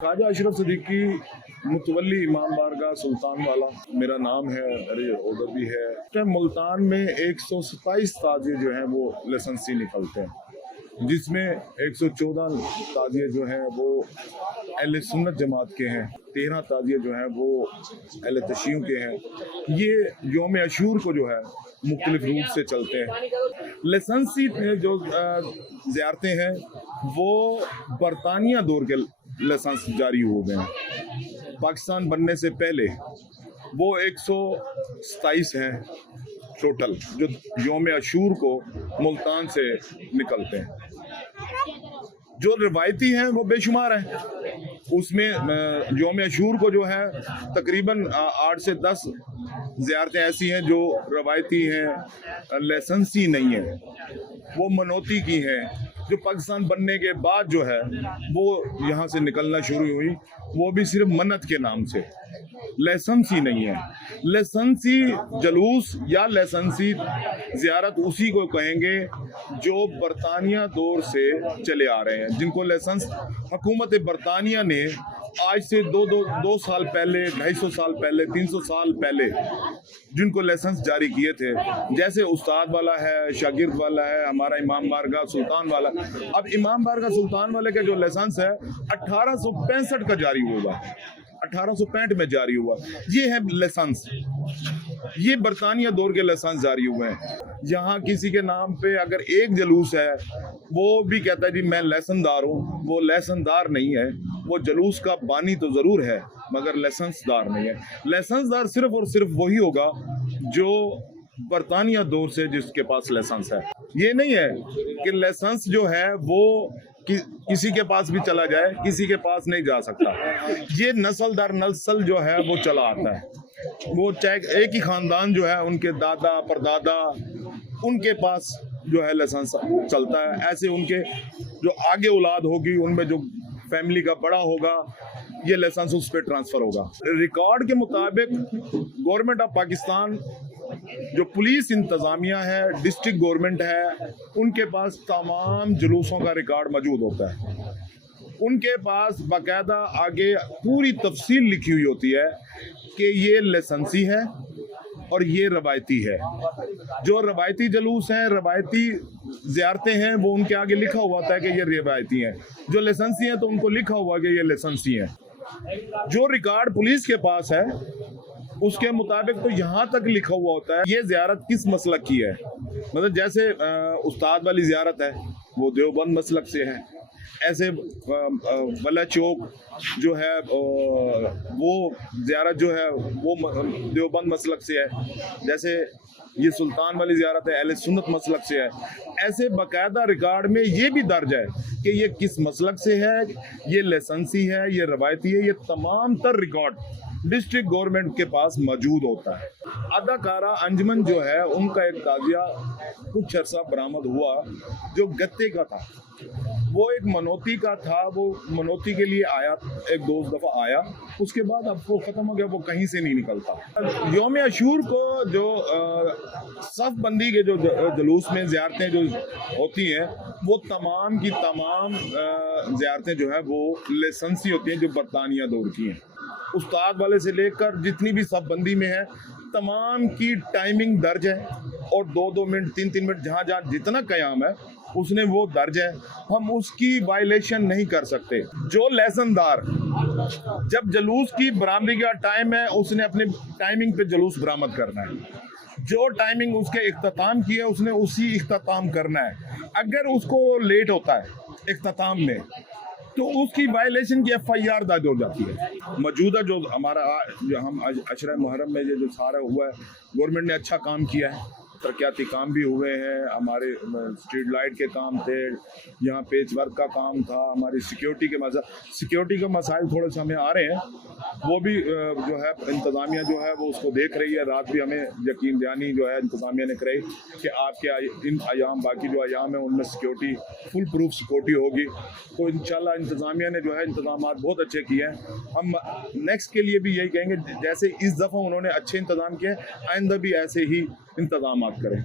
ख्वाजा अशरफ सिद्दीकी मुतवल्ली इमाम बारगाह सुल्तान वाला मेरा नाम है, मेरे ऑर्डर भी है। मुल्तान में 127 ताजिए जो हैं वो लाइसेंसी निकलते हैं, जिसमें 114 ताजिए जो हैं वो अहले सुन्नत जमात के हैं, 13 ताजिए जो हैं वो अहले तशय्युं के हैं। ये यौम अशूर को जो है मुख्तलिफ रूट से चलते हैं। लाइसेंसी जो ज़ियारतें हैं वो बरतानिया दौर के लाइसेंस जारी हो गए हैं। पाकिस्तान बनने से पहले वो 127 हैं टोटल, जो यौम अशूर को मुल्तान से निकलते हैं। जो रिवायती हैं वो बेशुमार हैं। उसमें यौम अशूर को जो है तकरीबन 8 से 10 ज़ियारतें ऐसी हैं जो रवायती हैं, लाइसेंसी नहीं है, वो मनोती की हैं। जो पाकिस्तान बनने के बाद जो है वो यहाँ से निकलना शुरू हुई, वो भी सिर्फ मन्नत के नाम से, लाइसेंसी नहीं है। लाइसेंसी जलूस या लाइसेंसी ज़ियारत उसी को कहेंगे जो बरतानिया दौर से चले आ रहे हैं, जिनको लाइसेंस हुकूमत बरतानिया ने आज से दो साल पहले, 250 साल पहले, 300 साल पहले जिनको लाइसेंस जारी किए थे, जैसे उस्ताद वाला है, शागिर्द वाला है, हमारा इमाम बारगाह सुल्तान वाला। अब इमाम बारगाह सुल्तान वाले का जो लाइसेंस है 1865 का जारी हुआ, 1865 में जारी हुआ। ये है लाइसेंस, ये बरतानिया दौर के लाइसेंस जारी हुए हैं। यहाँ किसी के नाम पे अगर एक जलूस है, वो भी कहता है जी मैं लाइसेंसदार हूँ, वो लाइसेंसदार नहीं है। वो जलूस का बानी तो ज़रूर है मगर लाइसेंसदार नहीं है। लाइसेंसदार सिर्फ और सिर्फ वही होगा जो बरतानिया दौर से जिसके पास लाइसेंस है। ये नहीं है कि लाइसेंस जो है वो किसी के पास भी चला जाए, किसी के पास नहीं जा सकता। ये नस्ल दर नस्ल जो है वो चला आता है। वो चाहे एक ही ख़ानदान जो है, उनके दादा परदादा, उनके पास जो है लाइसेंस चलता है। ऐसे उनके जो आगे औलाद होगी, उनमें जो फैमिली का बड़ा होगा, ये लाइसेंस उस पर ट्रांसफ़र होगा। रिकॉर्ड के मुताबिक गवर्नमेंट ऑफ पाकिस्तान, जो पुलिस इंतज़ामिया है, डिस्ट्रिक्ट गवर्नमेंट है, उनके पास तमाम जुलूसों का रिकॉर्ड मौजूद होता है। उनके पास बाकायदा आगे पूरी तफसील लिखी हुई होती है कि ये लाइसेंसी है और ये रवायती है। जो रवायती जलूस हैं, रवायती ज़ियारतें हैं, वो उनके आगे लिखा हुआ होता है कि ये रवायती हैं। जो लाइसेंसी हैं तो उनको लिखा हुआ कि ये लाइसेंसी हैं। जो रिकॉर्ड पुलिस के पास है उसके मुताबिक तो यहाँ तक लिखा हुआ होता है ये ज़ियारत किस मसलक की है। मतलब जैसे उस्ताद वाली ज़ियारत है वो देवबंद मसलक से है। ऐसे वला चौक जो है वो ज़ियारत जो है वो देवबंद मसलक से है। जैसे ये सुल्तान वाली ज़ियारत है अहले सुन्नत मसलक से है। ऐसे बाकायदा रिकॉर्ड में ये भी दर्ज है कि ये किस मसलक से है, ये लाइसेंसी है, ये रवायती है। ये तमाम तर रिकॉर्ड डिस्ट्रिक्ट गवर्नमेंट के पास मौजूद होता है। अदाकारा अंजुमन जो है उनका एक ताजिया कुछ अर्सा बरामद हुआ जो गत्ते का था। वो एक मनोती का था, वो मनोती के लिए आया, एक दो दफ़ा आया, उसके बाद अब वो ख़त्म हो गया, वो कहीं से नहीं निकलता। यौम अशूर को जो सफ़ बंदी के जो जलूस में ज़ियारतें जो होती हैं वो तमाम की तमाम ज़ियारतें जो है वो लाइसेंसी होती हैं, जो बरतानिया दौर की हैं। उस्ताद वाले से लेकर जितनी भी सफ़ बंदी में है तमाम की टाइमिंग दर्ज है, और 2-2 मिनट 3-3 मिनट जहाँ जहाँ जितना क़याम है उसने वो दर्ज है। हम उसकी वायलेशन नहीं कर सकते। जो लाइसेंसदार जब जलूस की बरामदी का टाइम है उसने अपने टाइमिंग पे जलूस बरामद करना है। जो टाइमिंग उसके इख्तिताम की है उसने उसी इख्तिताम करना है। अगर उसको लेट होता है इख्तिताम में तो उसकी वायलेशन की FIR दर्ज हो जाती है। मौजूदा जो हमारा जो हम अशरा मुहर्रम में जो सारा हुआ है, गवर्नमेंट ने अच्छा काम किया है, तरक्याती काम भी हुए हैं। हमारे स्ट्रीट लाइट के काम थे, यहाँ पेच वर्क का काम था, हमारी सिक्योरिटी के मसाइल थोड़े से हमें आ रहे हैं, वो भी जो है इंतज़ामिया जो है वो उसको देख रही है। रात भी हमें यकीन दहानी जो है इंतज़ामिया ने कराई कि आपके इन अयाम, बाकी जो अयाम है उनमें सिक्योरिटी फुल प्रूफ सिक्योरिटी होगी। तो इंशाल्लाह इंतज़ामिया ने जो है इंतज़ामात बहुत अच्छे किए हैं। हम नेक्स्ट के लिए भी यही कहेंगे, जैसे इस दफ़ा उन्होंने अच्छे इंतज़ाम किए, आइंदा भी ऐसे ही इंतज़ामात करें।